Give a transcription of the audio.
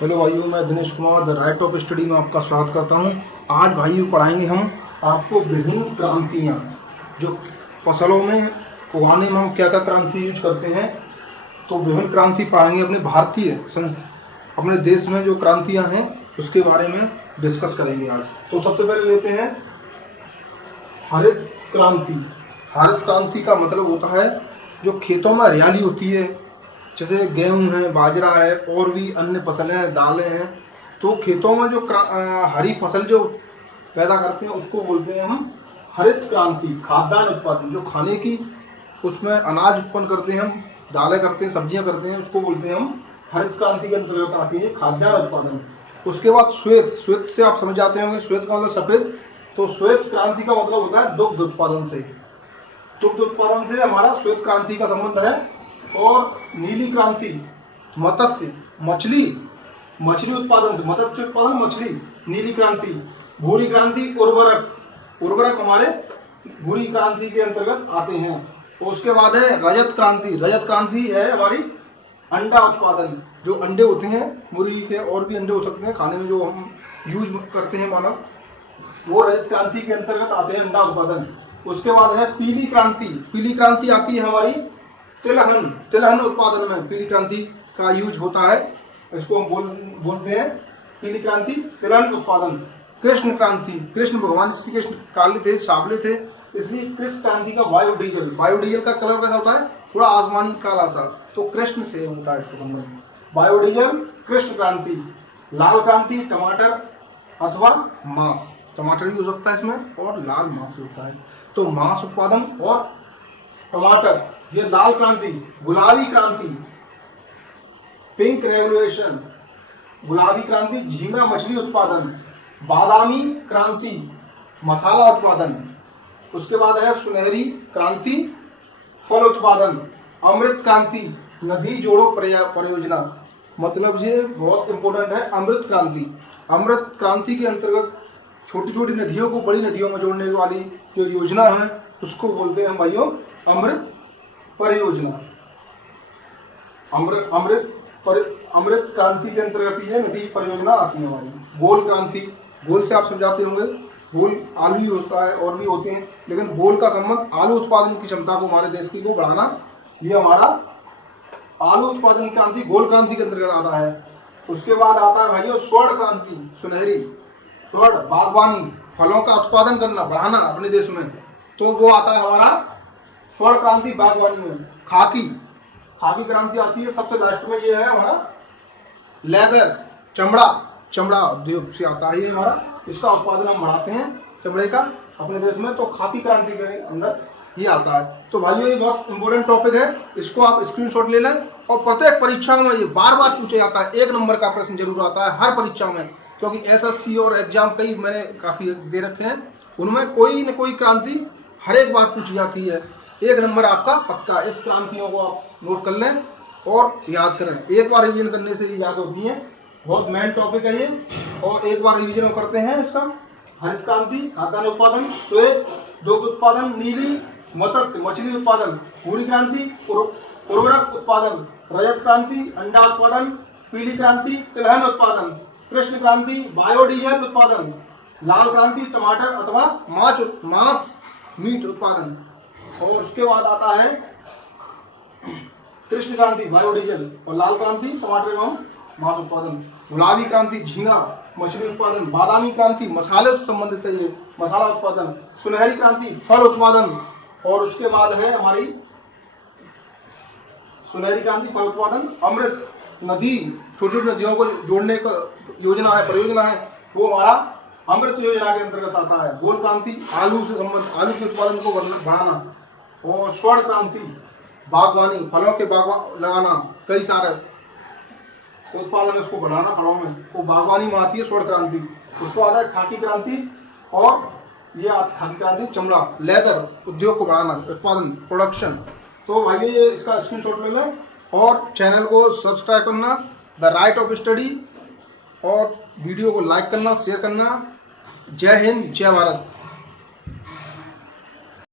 Hello भाइयों, मैं Dinesh Kumar the right of study में आपका स्वागत करता हूं। आज भाइयों पढ़ाएंगे हम आपको विभिन्न क्रांतियां जो फसलों में उगाने में हम क्या क्या क्रांति यूज करते हैं। तो विभिन्न क्रांति पाएंगे अपने देश में जो क्रांतियां हैं उसके बारे में डिस्कस करेंगे आज। तो सबसे पहले लेते हैं हरित क्रांति। हरित क्रांति का मतलब होता है जो खेतों में हरियाली होती है, जैसे गेहूं है, बाजरा है और भी अन्य फसलें हैं, दालें हैं। तो खेतों में जो हरी फसल जो पैदा करते हैं उसको बोलते हैं हम हरित क्रांति। खाद्यान्न उत्पादन जो खाने की उसमें अनाज उत्पन्न करते हैं, हम दालें करते हैं, सब्जियां करते हैं, उसको बोलते हैं हम हरित क्रांति के अंतर्गत आती है खाद्यान्न उत्पादन। उसके बाद श्वेत। श्वेत से आप समझ जाते होंगे, श्वेत का मतलब सफ़ेद। तो श्वेत क्रांति का मतलब होता है दुग्ध उत्पादन से। दुग्ध उत्पादन से हमारा श्वेत क्रांति का संबंध है। और नीली क्रांति मत्स्य मछली उत्पादन से, मत्स्य उत्पादन मछली। नीली क्रांति। भूरी क्रांति उर्वरक हमारे भूरी क्रांति के अंतर्गत आते हैं। तो उसके बाद है रजत क्रांति। रजत क्रांति है हमारी अंडा उत्पादन। जो अंडे होते हैं मुर्गी के, और भी अंडे हो सकते हैं खाने में जो हम यूज करते हैं मानव, वो रजत क्रांति के अंतर्गत आते हैं, अंडा उत्पादन। उसके बाद है पीली क्रांति। पीली क्रांति आती है हमारी तिलहन उत्पादन में पीली क्रांति का यूज होता है। इसको हम बोलते हैं पीली क्रांति, तिलहन उत्पादन। कृष्ण क्रांति। कृष्ण भगवान श्री कृष्ण काले थे, सावले थे, इसलिए कृष्ण क्रांति का बायोडीजल का कलर कैसा होता है, थोड़ा आसमानी काला सा, तो कृष्ण से होता है इसका संबंध। बायोडीजल, कृष्ण क्रांति। लाल क्रांति टमाटर अथवा मांस। टमाटर भी हो सकता है इसमें, और लाल मांस होता है। तो मांस उत्पादन और टमाटर, ये लाल क्रांति। गुलाबी क्रांति पिंक रेवोल्यूशन। गुलाबी क्रांति झींगा मछली उत्पादन। बादामी क्रांति मसाला उत्पादन। उसके बाद है सुनहरी क्रांति फल उत्पादन। अमृत क्रांति नदी जोड़ो परियोजना। मतलब ये बहुत इंपॉर्टेंट है, अमृत क्रांति। अमृत क्रांति के अंतर्गत छोटी छोटी नदियों को बड़ी नदियों में जोड़ने वाली जो योजना है उसको बोलते हैं भाइयों अमृत परियोजना। अमृत क्रांति के अंतर्गत ये नदी परियोजना आती है हमारी। गोल क्रांति। गोल से आप समझाते होंगे, गोल आलू ही होता है और भी होते हैं, लेकिन गोल का संबंध आलू उत्पादन की क्षमता को हमारे देश की को बढ़ाना, ये हमारा आलू उत्पादन क्रांति गोल क्रांति के अंतर्गत आता है। उसके बाद आता है भाइयों स्वर्ण क्रांति, सुनहरी। स्वर्ण बागवानी, फलों का उत्पादन करना, बढ़ाना अपने देश में, तो वो आता है हमारा स्वर्ण क्रांति बागवानी में। खाकी क्रांति आती है सबसे लास्ट में, ये है हमारा लेदर, चमड़ा उद्योग से आता है ये हमारा। इसका उत्पादन हम बढ़ाते हैं चमड़े का अपने देश में, तो खाकी क्रांति के अंदर ये आता है। तो भाइयों ये बहुत इंपॉर्टेंट टॉपिक है, इसको आप स्क्रीनशॉट ले लें। और प्रत्येक परीक्षा में ये बार बार पूछा जाता है, 1 नंबर का प्रश्न जरूर आता है हर परीक्षा में, क्योंकि एसएससी और एग्जाम कई मैंने काफ़ी दे रखे हैं, उनमें कोई न कोई क्रांति हर एक बार पूछी जाती है। 1 नंबर आपका पक्का। इस क्रांतियों को आप नोट कर लें और याद करें। एक बार रिवीजन करने से ये याद होती है, बहुत मेन टॉपिक है ये। और एक बार रिवीजन करते हैं इसका। हरित क्रांति खाद्यान्न उत्पादन, श्वेत दुग्ध उत्पादन, नीली मत्स्य मछली उत्पादन, भूरी क्रांति उर्वरक उत्पादन, रजत क्रांति अंडा उत्पादन, पीली क्रांति तिलहन उत्पादन, कृष्ण क्रांति बायोडीजल उत्पादन, लाल क्रांति टमाटर अथवा मांस मीट उत्पादन। और उसके बाद आता है कृष्ण क्रांति बायोडीजल, और लाल क्रांति टमाटर एवं मांस उत्पादन। गुलाबी क्रांति झींगा मछली उत्पादन। बादामी क्रांति मसाले से संबंधित है, ये मसाला उत्पादन। सुनहरी क्रांति फल उत्पादन। और उसके बाद है हमारी सुनहरी क्रांति फल उत्पादन। अमृत नदी, छोटी छोटी नदियों को जोड़ने का योजना है, परियोजना है, वो हमारा अमृत योजना के अंतर्गत आता है। गोल क्रांति आलू से संबंध, आलू के उत्पादन को बढ़ाना। और स्वर्ण क्रांति बागवानी, फलों के बागवान लगाना, कई सारे उत्पादन उसको बढ़ाना फलों में, वो बागवानी में आती है स्वर्ण क्रांति। उसको आता है खाकी क्रांति, और ये खाकी क्रांति चमड़ा लेदर उद्योग को बढ़ाना, उत्पादन प्रोडक्शन। तो भाई ये इसका स्क्रीनशॉट ले लें और चैनल को सब्सक्राइब करना द राइट ऑफ स्टडी, और वीडियो को लाइक करना, शेयर करना। जय हिंद, जय भारत।